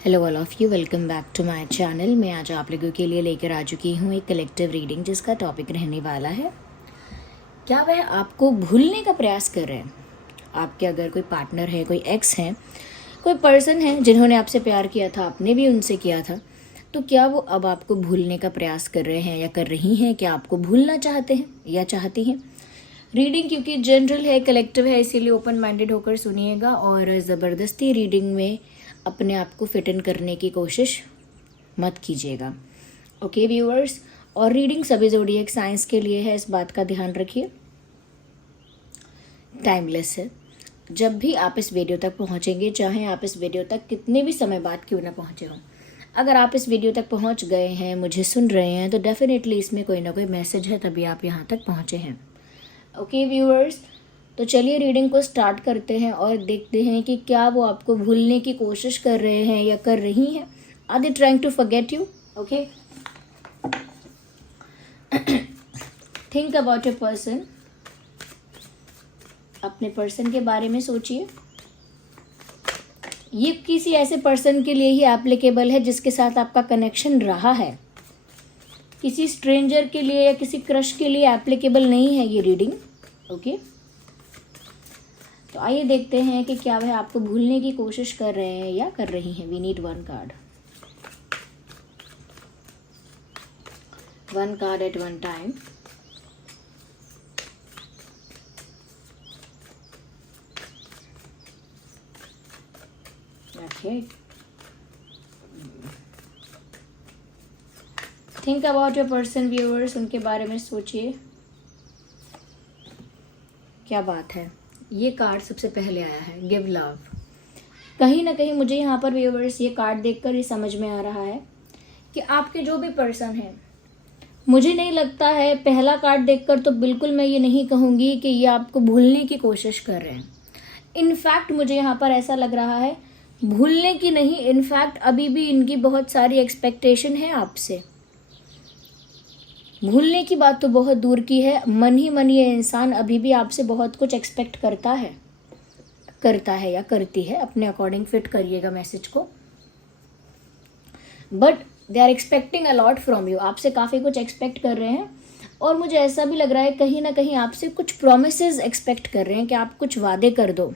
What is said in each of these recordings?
Hello all of you, welcome back to my channel. मैं आज आप लोगों के लिए लेकर आ चुकी हूँ एक कलेक्टिव रीडिंग जिसका टॉपिक रहने वाला है, क्या वह आपको भूलने का प्रयास कर रहे हैं। आपके अगर कोई पार्टनर है, कोई एक्स है, कोई पर्सन है जिन्होंने आपसे प्यार किया था, आपने भी उनसे किया था, तो क्या वो अब आपको भूलने का प्रयास कर रहे हैं या कर रही हैं? क्या आपको भूलना चाहते हैं या चाहती हैं? रीडिंग क्योंकि जनरल है, कलेक्टिव है, इसीलिए ओपन माइंडेड होकर सुनिएगा और ज़बरदस्ती रीडिंग में अपने आप को फिट इन करने की कोशिश मत कीजिएगा। ओके व्यूअर्स, और रीडिंग सभी ज़ोडिएक साइंस के लिए है, इस बात का ध्यान रखिए। टाइमलेस है। जब भी आप इस वीडियो तक पहुंचेंगे, चाहे आप इस वीडियो तक कितने भी समय बाद क्यों ना पहुंचे हों, अगर आप इस वीडियो तक पहुंच गए हैं, मुझे सुन रहे हैं, तो डेफिनेटली इसमें कोई ना कोई मैसेज है, तभी आप यहाँ तक पहुँचे हैं। ओके व्यूअर्स, तो चलिए रीडिंग को स्टार्ट करते हैं और देखते हैं कि क्या वो आपको भूलने की कोशिश कर रहे हैं या कर रही हैं। Are they trying to forget you? Okay, think about your person. अपने पर्सन के बारे में सोचिए। ये किसी ऐसे पर्सन के लिए ही एप्लीकेबल है जिसके साथ आपका कनेक्शन रहा है। किसी स्ट्रेंजर के लिए या किसी क्रश के लिए एप्लीकेबल नहीं है ये रीडिंग। ओके, तो आइए देखते हैं कि क्या वह आपको भूलने की कोशिश कर रहे हैं या कर रही हैं। We need one card at one time. Okay, think about your person viewers. उनके बारे में सोचिए, क्या बात है। ये कार्ड सबसे पहले आया है, गिव लव। कहीं ना कहीं मुझे यहाँ पर व्यूअर्स ये कार्ड देखकर ही समझ में आ रहा है कि आपके जो भी पर्सन हैं, मुझे नहीं लगता है, पहला कार्ड देखकर तो बिल्कुल मैं ये नहीं कहूँगी कि ये आपको भूलने की कोशिश कर रहे हैं। इनफैक्ट मुझे यहाँ पर ऐसा लग रहा है, भूलने की नहीं, इनफैक्ट अभी भी इनकी बहुत सारी एक्सपेक्टेशन है आपसे। भूलने की बात तो बहुत दूर की है, मन ही मन ये इंसान अभी भी आपसे बहुत कुछ एक्सपेक्ट करता है या करती है। अपने अकॉर्डिंग फिट करिएगा मैसेज को। But they are expecting a lot from you. आपसे काफ़ी कुछ एक्सपेक्ट कर रहे हैं और मुझे ऐसा भी लग रहा है कहीं ना कहीं आपसे कुछ प्रोमिसेस एक्सपेक्ट कर रहे हैं कि आप कुछ वादे कर दो,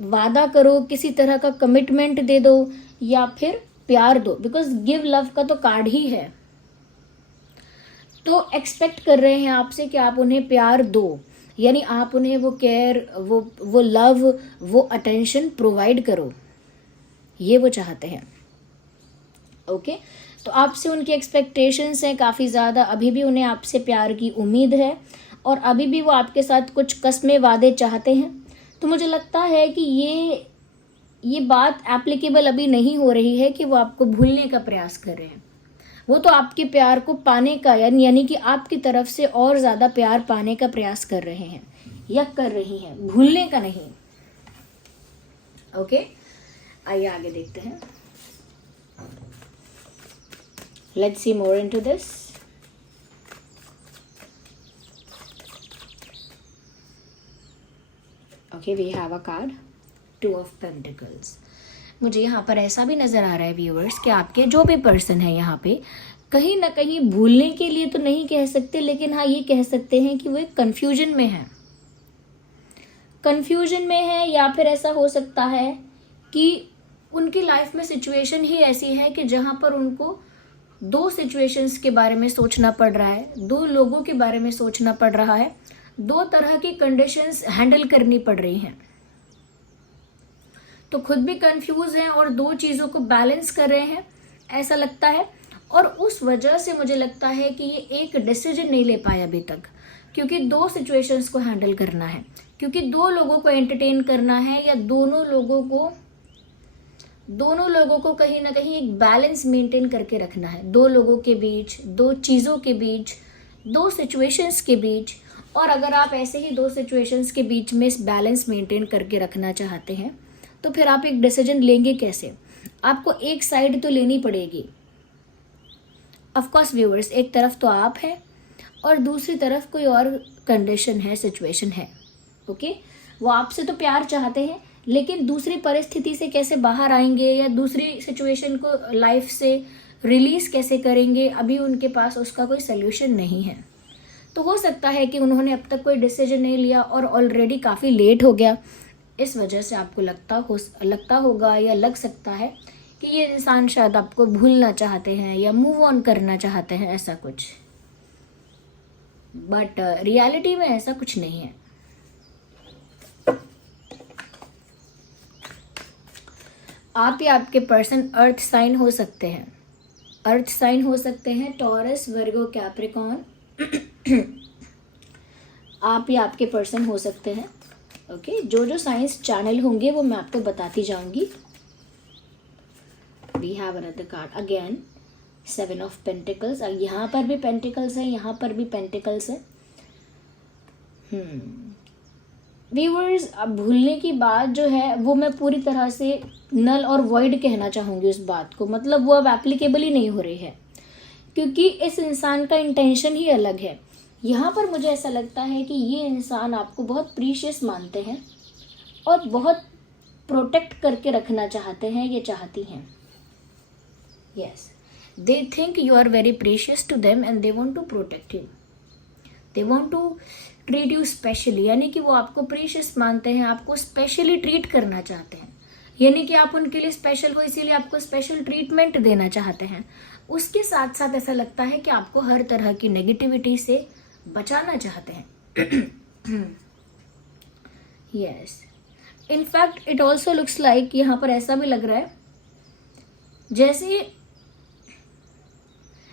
वादा करो, किसी तरह का कमिटमेंट दे दो या फिर प्यार दो। बिकॉज गिव लव का तो कार्ड ही है, तो एक्सपेक्ट कर रहे हैं आपसे कि आप उन्हें प्यार दो, यानी आप उन्हें वो केयर, वो लव, वो अटेंशन प्रोवाइड करो, ये वो चाहते हैं। ओके, तो आपसे उनकी एक्सपेक्टेशंस हैं काफ़ी ज़्यादा। अभी भी उन्हें आपसे प्यार की उम्मीद है और अभी भी वो आपके साथ कुछ कस्में वादे चाहते हैं। तो मुझे लगता है कि ये बात एप्लीकेबल अभी नहीं हो रही है कि वो आपको भूलने का प्रयास कर रहे हैं। वो तो आपके प्यार को पाने का, यानी कि आपकी तरफ से और ज़्यादा प्यार पाने का प्रयास कर रहे हैं या कर रही हैं, भूलने का नहीं। ओके, आइए आगे देखते हैं। Let's see more into this. Okay, we have a card, two of pentacles. मुझे यहाँ पर ऐसा भी नज़र आ रहा है व्यूअर्स कि आपके जो भी पर्सन है यहाँ पे कहीं ना कहीं भूलने के लिए तो नहीं कह सकते, लेकिन हाँ ये कह सकते हैं कि वो एक कन्फ्यूजन में है या फिर ऐसा हो सकता है कि उनकी लाइफ में सिचुएशन ही ऐसी है कि जहाँ पर उनको दो सिचुएशंस के बारे में सोचना पड़ रहा है, दो लोगों के बारे में सोचना पड़ रहा है, दो तरह की कंडीशंस हैंडल करनी पड़ रही हैं। तो खुद भी कंफ्यूज हैं और दो चीज़ों को बैलेंस कर रहे हैं ऐसा लगता है। और उस वजह से मुझे लगता है कि ये एक डिसीजन नहीं ले पाए अभी तक, क्योंकि दो सिचुएशंस को हैंडल करना है, क्योंकि दो लोगों को एंटरटेन करना है या दोनों लोगों को कहीं ना कहीं एक बैलेंस मेंटेन करके रखना है, दो लोगों के बीच, दो चीज़ों के बीच, दो सिचुएशंस के बीच। और अगर आप ऐसे ही दो सिचुएशंस के बीच में इस बैलेंस मेंटेन करके रखना चाहते हैं तो फिर आप एक डिसीजन लेंगे कैसे? आपको एक साइड तो लेनी पड़ेगी। ऑफ कोर्स व्यूअर्स, एक तरफ तो आप हैं और दूसरी तरफ कोई और कंडीशन है, सिचुएशन है। ओके, वो आपसे तो प्यार चाहते हैं लेकिन दूसरी परिस्थिति से कैसे बाहर आएंगे या दूसरी सिचुएशन को लाइफ से रिलीज कैसे करेंगे, अभी उनके पास उसका कोई सोल्यूशन नहीं है। तो हो सकता है कि उन्होंने अब तक कोई डिसीजन नहीं लिया और ऑलरेडी काफ़ी लेट हो गया। इस वजह से आपको लगता होगा या लग सकता है कि ये इंसान शायद आपको भूलना चाहते हैं या मूव ऑन करना चाहते हैं, ऐसा कुछ। बट रियलिटी में ऐसा कुछ नहीं है। आप या आपके पर्सन अर्थ साइन हो सकते हैं। अर्थ साइन हो सकते हैं टॉरस, वर्गो, कैप्रिकॉर्न। आप या आपके पर्सन हो सकते हैं। ओके, जो साइंस चैनल होंगे वो मैं आपको बताती जाऊंगी। We have another card again, 7 of pentacles. यहाँ पर भी पेंटिकल्स है, यहाँ पर भी पेंटिकल्स है। व्यूअर्स, अब भूलने की बात जो है वो मैं पूरी तरह से नल और वॉइड कहना चाहूँगी उस बात को। मतलब वो अब एप्लीकेबल ही नहीं हो रही है, क्योंकि इस इंसान का इंटेंशन ही अलग है। यहाँ पर मुझे ऐसा लगता है कि ये इंसान आपको बहुत प्रीशियस मानते हैं और बहुत प्रोटेक्ट करके रखना चाहते हैं, ये चाहती हैं। Yes, they think you are very precious to them and they want to protect you, they want to treat you specially. यानी कि वो आपको प्रीशियस मानते हैं, आपको स्पेशली ट्रीट करना चाहते हैं। यानी कि आप उनके लिए स्पेशल हो, इसीलिए आपको स्पेशल ट्रीटमेंट देना चाहते हैं। उसके साथ साथ ऐसा लगता है कि आपको हर तरह की नेगेटिविटी से बचाना चाहते हैं। Yes, in fact it also looks like, यहाँ पर ऐसा भी लग रहा है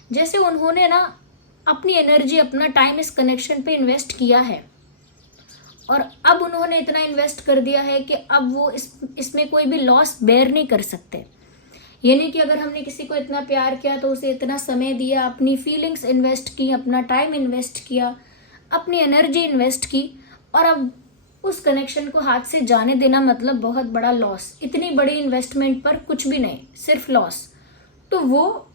जैसे उन्होंने ना अपनी एनर्जी, अपना टाइम इस कनेक्शन पे इन्वेस्ट किया है और अब उन्होंने इतना इन्वेस्ट कर दिया है कि अब वो इसमें कोई भी लॉस बेयर नहीं कर सकते। यानी कि अगर हमने किसी को इतना प्यार किया तो उसे इतना समय दिया, अपनी फीलिंग्स इन्वेस्ट की, अपना टाइम इन्वेस्ट किया, अपनी एनर्जी इन्वेस्ट की, और अब उस कनेक्शन को हाथ से जाने देना मतलब बहुत बड़ा लॉस। इतनी बड़ी इन्वेस्टमेंट पर कुछ भी नहीं, सिर्फ लॉस। तो वो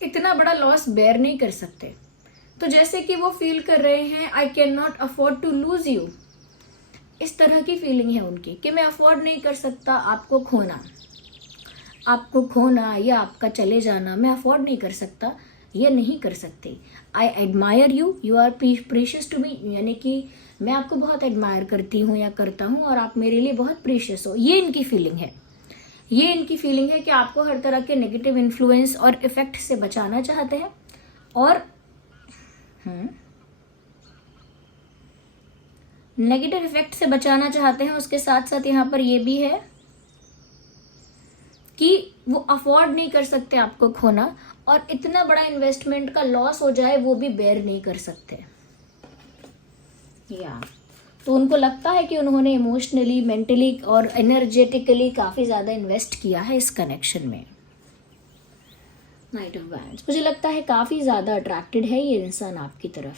इतना बड़ा लॉस बेयर नहीं कर सकते। तो जैसे कि वो फील कर रहे हैं, I can not afford to lose you. इस तरह की फीलिंग है उनकी कि मैं अफोर्ड नहीं कर सकता आपको खोना या आपका चले जाना, मैं अफोर्ड नहीं कर सकता, ये नहीं कर सकते। I admire you, you are precious to me. यानी कि मैं आपको बहुत एडमायर करती हूँ या करता हूँ और आप मेरे लिए बहुत प्रीशियस हो। ये इनकी फीलिंग है। ये इनकी फीलिंग है कि आपको हर तरह के नेगेटिव इन्फ्लुएंस और इफेक्ट से बचाना चाहते हैं। और नेगेटिव इफेक्ट से बचाना चाहते हैं। उसके साथ साथ यहाँ पर ये भी है कि वो अफोर्ड नहीं कर सकते आपको खोना, और इतना बड़ा इन्वेस्टमेंट का लॉस हो जाए वो भी बेयर नहीं कर सकते। तो उनको लगता है कि उन्होंने इमोशनली, मेंटली और एनर्जेटिकली काफ़ी ज़्यादा इन्वेस्ट किया है इस कनेक्शन में। नाइट ऑफ वैंड्स, मुझे लगता है काफ़ी ज़्यादा अट्रैक्टेड है ये इंसान आपकी तरफ।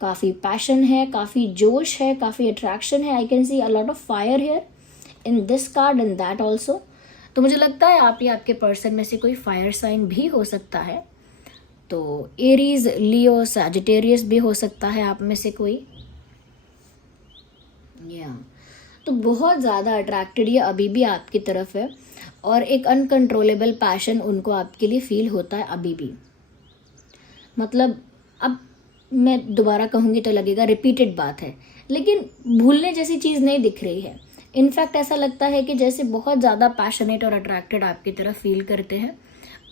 काफ़ी पैशन है, काफ़ी जोश है, काफ़ी अट्रैक्शन है। I can see a lot of fire here in this card and that also. तो मुझे लगता है आप या आपके पर्सन में से कोई फायर साइन भी हो सकता है। तो एरीज, लियो, सैजिटेरियस भी हो सकता है आप में से कोई। तो बहुत ज़्यादा अट्रैक्टेड ये अभी भी आपकी तरफ है और एक अनकंट्रोलेबल पैशन उनको आपके लिए फील होता है अभी भी। मतलब अब मैं दोबारा कहूँगी तो लगेगा रिपीटेड बात है, लेकिन भूलने जैसी चीज़ नहीं दिख रही है। इनफैक्ट ऐसा लगता है कि जैसे बहुत ज़्यादा पैशनेट और अट्रैक्टेड आपकी तरफ फील करते हैं,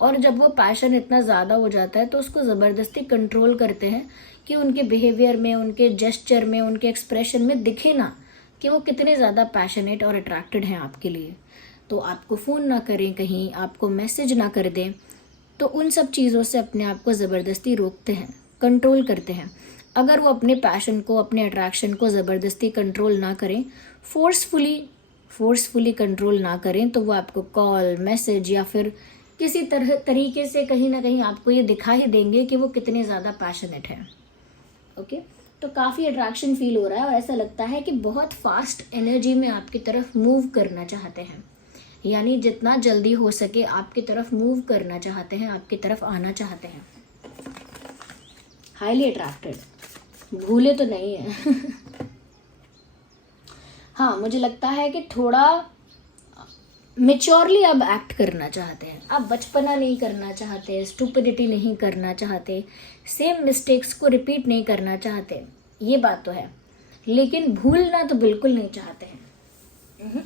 और जब वो पैशन इतना ज़्यादा हो जाता है तो उसको ज़बरदस्ती कंट्रोल करते हैं कि उनके बिहेवियर में, उनके जेस्चर में, उनके एक्सप्रेशन में दिखे ना कि वो कितने ज़्यादा पैशनेट और अट्रैक्टेड हैं आपके लिए। तो आपको फ़ोन ना करें, कहीं आपको मैसेज ना कर दें, तो उन सब चीज़ों से अपने आप को ज़बरदस्ती रोकते हैं, कंट्रोल करते हैं। अगर वो अपने पैशन को, अपने अट्रैक्शन को ज़बरदस्ती कंट्रोल ना करें, फोर्सफुली कंट्रोल ना करें, तो वो आपको कॉल, मैसेज या फिर किसी तरीके से कहीं ना कहीं आपको ये दिखा ही देंगे कि वो कितने ज़्यादा पैशनेट हैं। ओके, तो काफ़ी अट्रैक्शन फील हो रहा है और ऐसा लगता है कि बहुत फास्ट एनर्जी में आपकी तरफ मूव करना चाहते हैं। यानी जितना जल्दी हो सके आपकी तरफ मूव करना चाहते हैं, आपकी तरफ आना चाहते हैं। हाईली अट्रैक्टेड, भूले तो नहीं है। हाँ, मुझे लगता है कि थोड़ा मेच्योरली अब एक्ट करना चाहते हैं, आप बचपना नहीं करना चाहते, स्टुपिडिटी नहीं करना चाहते, सेम मिस्टेक्स को रिपीट नहीं करना चाहते, ये बात तो है, लेकिन भूलना तो बिल्कुल नहीं चाहते हैं।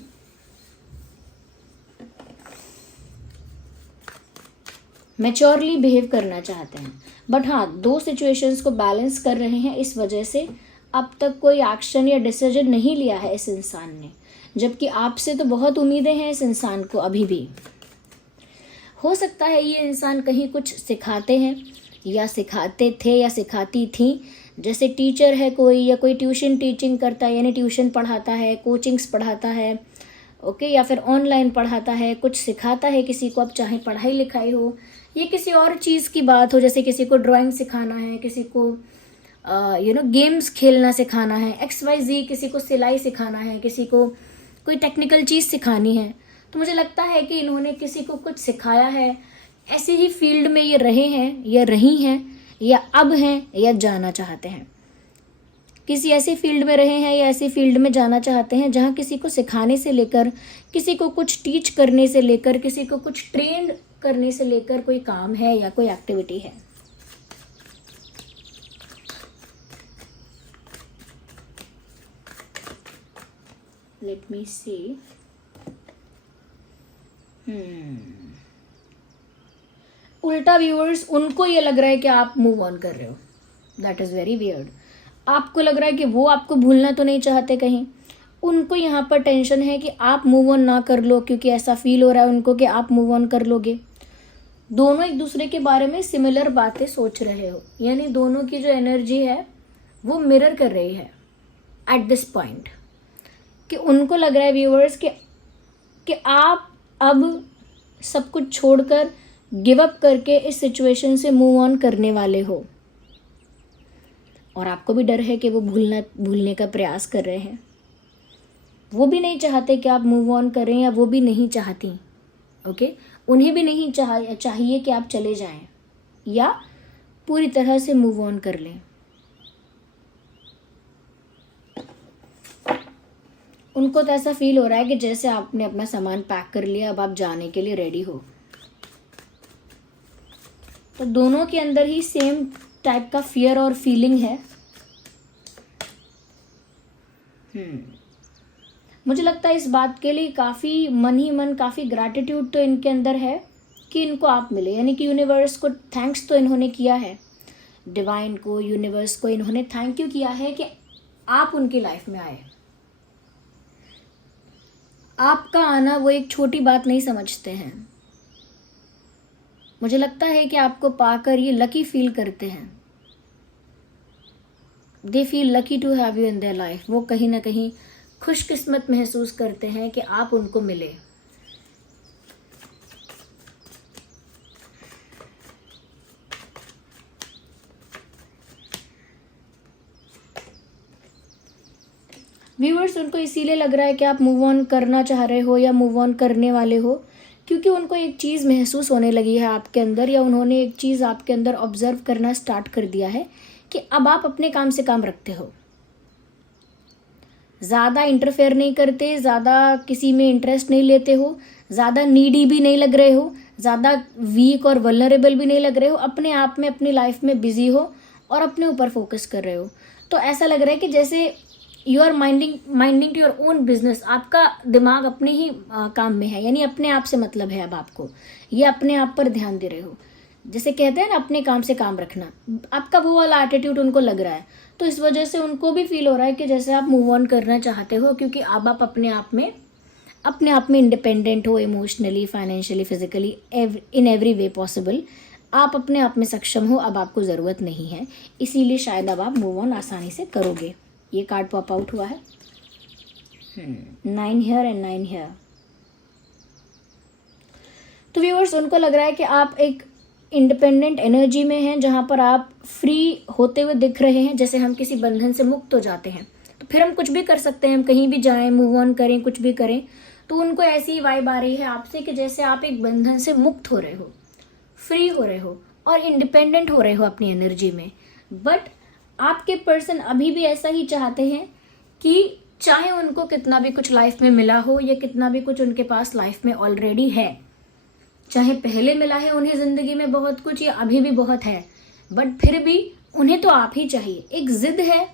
मैच्योरली बिहेव करना चाहते हैं, बट हाँ, दो सिचुएशंस को बैलेंस कर रहे हैं, इस वजह से अब तक कोई एक्शन या डिसीजन नहीं लिया है इस इंसान ने, जबकि आपसे तो बहुत उम्मीदें हैं इस इंसान को अभी भी। हो सकता है ये इंसान कहीं कुछ सिखाते हैं या सिखाते थे या सिखाती थी, जैसे टीचर है कोई, या कोई ट्यूशन टीचिंग करता है, यानी ट्यूशन पढ़ाता है, कोचिंग्स पढ़ाता है, ओके, या फिर ऑनलाइन पढ़ाता है, कुछ सिखाता है किसी को, अब चाहे पढ़ाई लिखाई हो, ये किसी और चीज़ की बात हो, जैसे किसी को ड्राइंग सिखाना है, किसी को गेम्स खेलना सिखाना है, XYZ, किसी को सिलाई सिखाना है, किसी को कोई टेक्निकल चीज़ सिखानी है, तो मुझे लगता है कि इन्होंने किसी को कुछ सिखाया है, ऐसी ही फील्ड में ये रहे हैं या रही हैं, या अब हैं या जाना चाहते हैं, किसी ऐसी फील्ड में रहे हैं या ऐसी फील्ड में जाना चाहते हैं जहाँ किसी को सिखाने से लेकर, किसी को कुछ टीच करने से लेकर, किसी को कुछ ट्रेन करने से लेकर कोई काम है या कोई एक्टिविटी है। लेट मी सी। उल्टा व्यूअर्स, उनको ये लग रहा है कि आप मूव ऑन कर रहे हो, दैट इज़ वेरी वियर्ड। आपको लग रहा है कि वो आपको भूलना तो नहीं चाहते कहीं, उनको यहाँ पर टेंशन है कि आप मूव ऑन ना कर लो, क्योंकि ऐसा फील हो रहा है उनको कि आप मूव ऑन कर लोगे। दोनों एक दूसरे के बारे में सिमिलर बातें सोच रहे हो, यानी दोनों की जो एनर्जी है वो मिरर कर रही है एट दिस पॉइंट, कि उनको लग रहा है व्यूअर्स कि आप अब सब कुछ छोड़कर गिव अप करके इस सिचुएशन से मूव ऑन करने वाले हो, और आपको भी डर है कि वो भूलने का प्रयास कर रहे हैं। वो भी नहीं चाहते कि आप मूव ऑन करें, या वो भी नहीं चाहती, ओके, उन्हें भी नहीं चाहिए कि आप चले जाएं या पूरी तरह से मूव ऑन कर लें। उनको तो ऐसा फील हो रहा है कि जैसे आपने अपना सामान पैक कर लिया, अब आप जाने के लिए रेडी हो। तो दोनों के अंदर ही सेम टाइप का फियर और फीलिंग है। मुझे लगता है इस बात के लिए काफ़ी मन ही मन काफ़ी ग्रैटिट्यूड तो इनके अंदर है कि इनको आप मिले, यानी कि यूनिवर्स को थैंक्स तो इन्होंने किया है, डिवाइन को, यूनिवर्स को इन्होंने थैंक यू किया है कि आप उनकी लाइफ में आए। आपका आना वो एक छोटी बात नहीं समझते हैं। मुझे लगता है कि आपको पाकर ये लकी फील करते हैं, they feel lucky to have you in their life. वो कहीं ना कहीं खुशकिस्मत महसूस करते हैं कि आप उनको मिले। व्यूअर्स, उनको इसीलिए लग रहा है कि आप मूव ऑन करना चाह रहे हो या मूव ऑन करने वाले हो, क्योंकि उनको एक चीज़ महसूस होने लगी है आपके अंदर, या उन्होंने एक चीज़ आपके अंदर ऑब्जर्व करना स्टार्ट कर दिया है कि अब आप अपने काम से काम रखते हो, ज़्यादा इंटरफेयर नहीं करते, ज़्यादा किसी में इंटरेस्ट नहीं लेते हो, ज़्यादा नीडी भी नहीं लग रहे हो, ज़्यादा वीक और वल्नरेबल भी नहीं लग रहे हो, अपने आप में अपनी लाइफ में बिजी हो और अपने ऊपर फोकस कर रहे हो। तो ऐसा लग रहा है कि जैसे you are minding to your own business, आपका दिमाग अपने ही काम में है, यानी अपने आप से मतलब है अब आपको, ये अपने आप पर ध्यान दे रहे हो। जैसे कहते हैं ना, अपने काम से काम रखना, आपका वो वाला एटीट्यूड उनको लग रहा है। तो इस वजह से उनको भी फील हो रहा है कि जैसे आप मूव ऑन करना चाहते हो, क्योंकि अब आप अपने आप में इंडिपेंडेंट हो, emotionally, financially, physically, in every way possible. आप अपने आप में सक्षम हो, अब आपको ज़रूरत नहीं है, इसीलिए शायद अब आप मूव ऑन आसानी से करोगे। ये कार्ड पॉप आउट हुआ है, 9 हियर एंड 9 हियर। तो व्यूअर्स, उनको लग रहा है कि आप एक इंडिपेंडेंट एनर्जी में हैं, जहाँ पर आप फ्री होते हुए दिख रहे हैं। जैसे हम किसी बंधन से मुक्त हो जाते हैं तो फिर हम कुछ भी कर सकते हैं, हम कहीं भी जाएं, मूव ऑन करें, कुछ भी करें। तो उनको ऐसी वाइब आ रही है आपसे कि जैसे आप एक बंधन से मुक्त हो रहे हो, फ्री हो रहे हो और इंडिपेंडेंट हो रहे हो अपनी एनर्जी में। बट आपके पर्सन अभी भी ऐसा ही चाहते हैं कि चाहे उनको कितना भी कुछ लाइफ में मिला हो या कितना भी कुछ उनके पास लाइफ में ऑलरेडी है, चाहे पहले मिला है उन्हें जिंदगी में बहुत कुछ या अभी भी बहुत है, बट फिर भी उन्हें तो आप ही चाहिए। एक जिद है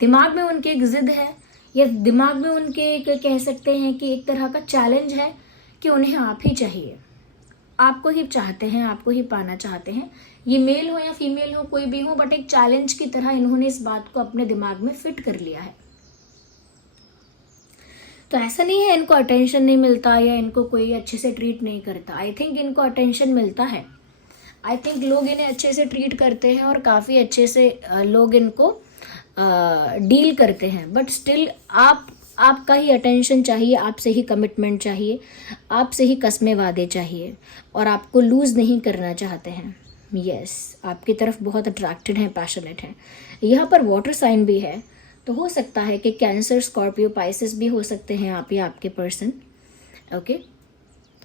दिमाग में उनके, एक जिद है या दिमाग में उनके एक कह सकते हैं कि एक तरह का चैलेंज है कि उन्हें आप ही चाहिए, आपको ही चाहते हैं, आपको ही पाना चाहते हैं। ये मेल हो या फीमेल हो, कोई भी हो, बट एक चैलेंज की तरह इन्होंने इस बात को अपने दिमाग में फिट कर लिया है। तो ऐसा नहीं है इनको अटेंशन नहीं मिलता या इनको कोई अच्छे से ट्रीट नहीं करता। आई थिंक इनको अटेंशन मिलता है। आई थिंक लोग इन्हें अच्छे से ट्रीट करते हैं और काफ़ी अच्छे से लोग इनको डील करते हैं, बट स्टिल आपका ही अटेंशन चाहिए, आपसे ही कमिटमेंट चाहिए, आपसे ही कस्में वादे चाहिए और आपको लूज़ नहीं करना चाहते हैं। यस, आपकी तरफ बहुत अट्रैक्टेड हैं, पैशनेट हैं। यहाँ पर वाटर साइन भी है, तो हो सकता है कि कैंसर, स्कॉर्पियो, पाइसेस भी हो सकते हैं आप या आपके person. Okay,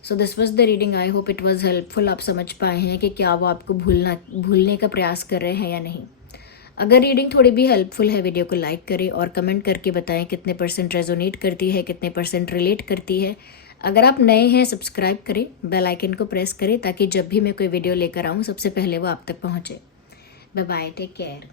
so this was the reading. I hope it was helpful. आप समझ पाए हैं कि क्या वो आपको भूलने का प्रयास कर रहे हैं या नहीं। अगर रीडिंग थोड़ी भी हेल्पफुल है, वीडियो को लाइक करें और कमेंट करके बताएं कितने % रेजोनेट करती है, कितने % रिलेट करती है। अगर आप नए हैं, सब्सक्राइब करें, बेल आइकन को प्रेस करें ताकि जब भी मैं कोई वीडियो लेकर आऊँ सबसे पहले वो आप तक पहुँचे। Bye bye, take care.